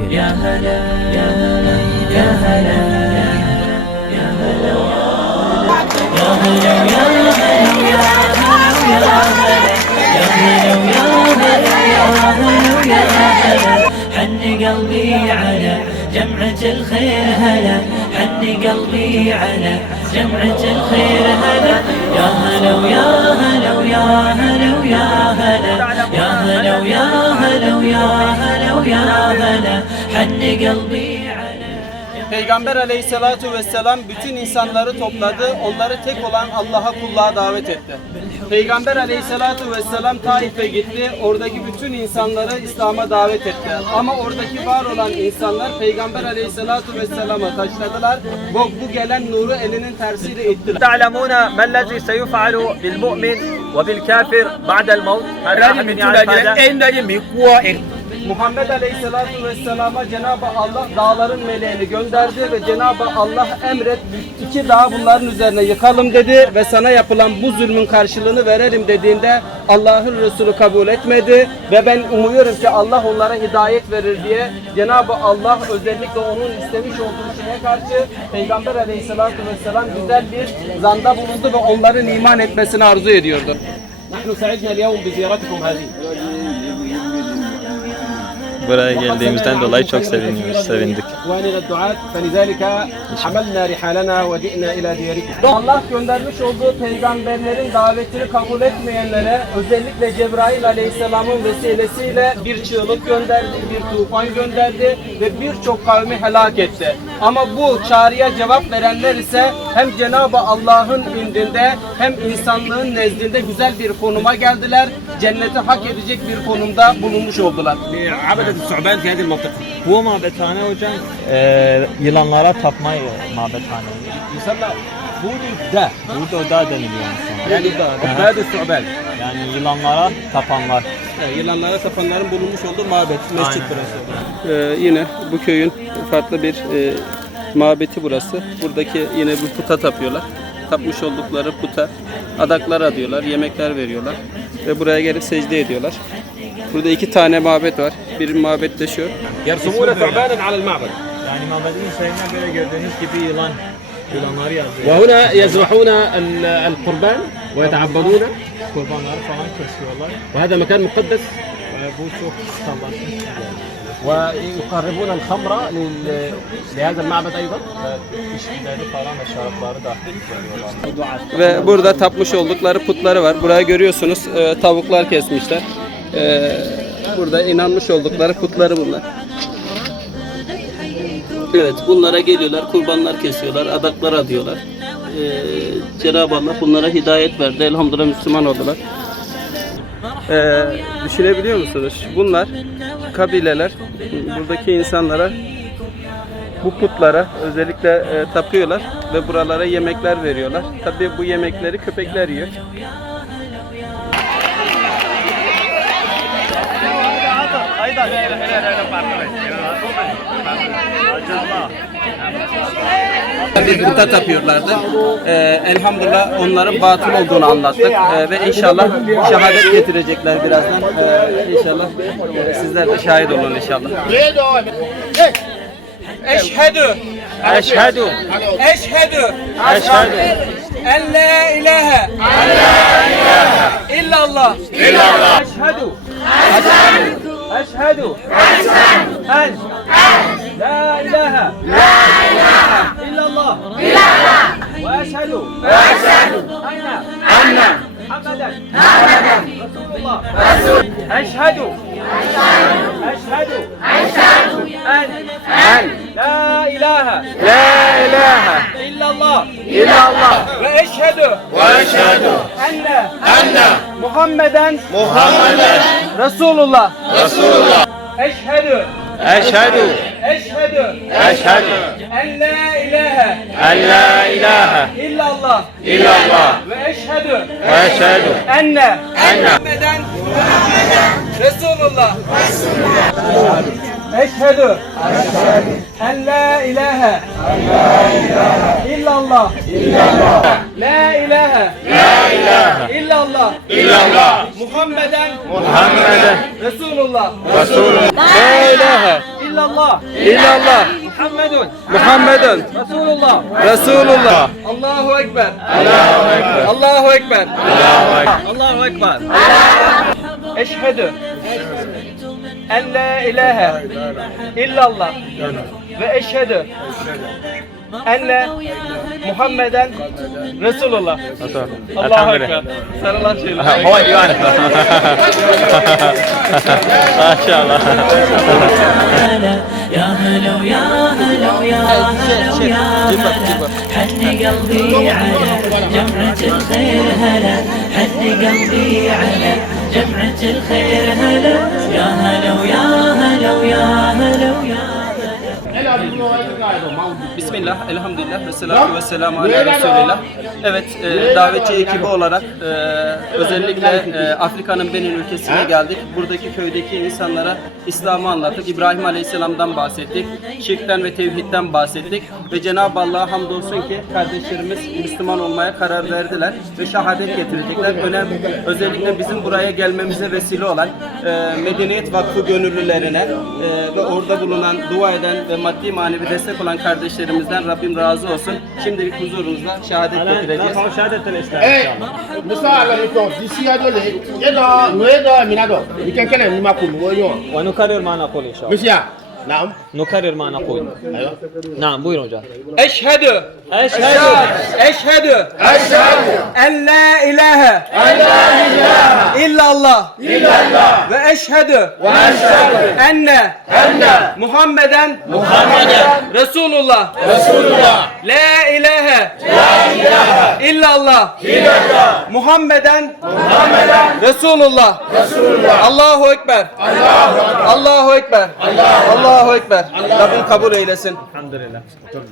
Türkiye. يا هلا يا هلا يا هلا يا هلا يا هلا يا هلا يا هلا يا هلا حن قلبي على جمعة الخير هلا حن قلبي على جمعة الخير هلا يا هلا ويا هلا ويا هلا ويا هلا يا هلا ويا هلا ويا هلا Peygamber aleyhissalatu vesselam bütün insanları topladı, onları tek olan Allah'a kulluğa davet etti. Peygamber aleyhissalatu vesselam Taif'e gitti, oradaki bütün insanları İslam'a davet etti. Ama oradaki var olan insanlar Peygamber aleyhissalatu vesselama taşladılar ve bu gelen nuru elinin tersiyle ittiler. Ta'lemuna mellezi seyufalu bil mu'min ve bil kafir ba'del mevt. Muhammed Aleyhisselatü Vesselam'a Cenab-ı Allah dağların meleğini gönderdi ve Cenab-ı Allah emret iki dağ bunların üzerine yıkalım dedi ve sana yapılan bu zulmün karşılığını verelim dediğinde Allah'ın Resulü kabul etmedi ve ben umuyorum ki Allah onlara hidayet verir diye Cenab-ı Allah özellikle onun istemiş olduğu şeye karşı Peygamber Aleyhisselatü Vesselam güzel bir zanda bulundu ve onların iman etmesini arzu ediyordu. نحن سعدنا اليوم بزيارتكم هذه Buraya geldiğimizden dolayı çok seviniyoruz, sevindik. Allah göndermiş olduğu peygamberlerin davetini kabul etmeyenlere özellikle Cebrail Aleyhisselam'ın vesilesiyle bir çığlık gönderdi, bir tufan gönderdi ve birçok kavmi helak etti. Ama bu çağrıya cevap verenler ise hem Cenab-ı Allah'ın indinde hem insanlığın nezdinde güzel bir konuma geldiler cenneti hak edecek bir konumda bulunmuş oldular. Abedet-i Su'ban fi hadil mantık. Bu mabethane hocam e, yılanlara tapma mabethane. İnsanlar Buruda. Buruda da deniliyor aslında. Yani Buruda Su'ban. Yani yılanlara tapanlar. Yani yılanlara tapanların bulunmuş olduğu mabet, mescit burası. Ee, yine bu köyün farklı bir e, mabeti burası. Buradaki yine bir puta tapıyorlar. Tapmış oldukları puta adaklar adıyorlar, yemekler veriyorlar ve buraya gelip secde ediyorlar. Burada iki tane mabet var. Bir mabet de şu. Yersumune thu'banen alel ma'bed. Yani mabedin sayına göre gördüğünüz gibi yılan yılanları yazıyor. Ve huna yezbahuna el kurban ve yeteabbaduna. Kurbanları falan kesiyorlar. Ve hada mekan mukaddes. Ve bu çok kutsallaşmış. ويقربون الخمر لل- لهذا المعبد ايضا İçkileri falan ve şarapları da veriyorlar. Ve burada tapmış oldukları putları var. Buraya görüyorsunuz e, tavuklar kesmişler. E, burada inanmış oldukları putları bunlar. Evet bunlara geliyorlar, kurbanlar kesiyorlar, adaklar adıyorlar. E, Cenab-ı Allah bunlara hidayet verdi. Elhamdülillah Müslüman oldular. E, düşünebiliyor musunuz? Bunlar kabileler buradaki insanlara bu putlara özellikle e, tapıyorlar ve buralara yemekler veriyorlar. Tabii bu yemekleri köpekler yiyor. Bir puta tapıyorlardı. Ee, elhamdülillah onların batıl olduğunu anlattık. Ee, ve inşallah şehadet getirecekler birazdan. Ee, inşallah e, sizler de şahit olun inşallah. Eşhedü. Eşhedü. Eşhedü. Eşhedü. En la ilahe. İllallah. İllallah. Eşhedü. Eşhedü. En. La ilahe illallah. İllallah ve eşhedü ve eşhedü enne enne Muhammeden Resulullah eşhedü. Eşhedü. En. En. La ilahe. La ilahe. İllallah. İllallah. Ve eşhedü. Ve eşhedü. Enne. Enne. Muhammeden. Muhammeden. Resulullah. Resulullah. Eşhedü. Eşhedü eşhedü. Eşhedü. En la ilahe. En la ilahe. İllallah. İllallah. Ve eşhedü. Ve eşhedü. Enne. Enne. Muhammeden. Resulullah. Eşhedü. En la ilahe. İllallah. La ilahe. İllallah. İllallah. Muhammeden. Muhammeden. Resulullah. Resulullah. La ilahe illallah. İllallah. Muhammedun. Muhammedun. Resulullah. Resulullah. Allahu Ekber. Allahu Ekber. Allahu Ekber. Allahu Ekber. Eşhedü. En la ilahe illallah ve eşhedü enne Muhammeden Resulullah. Allahu Ekber. Sarılan şeyler. هو يعني ما شاء الله يا هلا ويا هلا ويا هلا ويا هلا حن قلبي على جمعة الخير هلا حن قلبي على جمعة الخير هلا يا هلا ويا هلا ويا هلا ويا Bismillah, elhamdülillah ve salatu ve selamu ala Resulillah. Evet, e, davetçi ekibi olarak e, özellikle e, Afrika'nın Benin ülkesine geldik. Buradaki köydeki insanlara İslam'ı anlattık. İbrahim Aleyhisselam'dan bahsettik. Şirkten ve tevhidden bahsettik. Ve Cenab-ı Allah'a hamdolsun ki kardeşlerimiz Müslüman olmaya karar verdiler ve şehadet getirecekler. Önem, özellikle bizim buraya gelmemize vesile olan e, Medeniyet Vakfı gönüllülerine e, ve orada bulunan, dua eden ve maddi maddi manevi destek olan kardeşlerimizden Rabbim razı olsun. Şimdilik huzurunuzda şehadet getireceğiz. naam نكرر ما نقول ayo نعم buyurun hocam Eşhedü أشهد Eşhedü en la ilahe illallah ve eşhedü enne Muhammeden Resulullah La ilahe illallah Muhammeden Resulullah Allahu Ekber Allahu Ekber Allahu Ekber. Rabbim kabul eylesin. Elhamdülillah. Çok.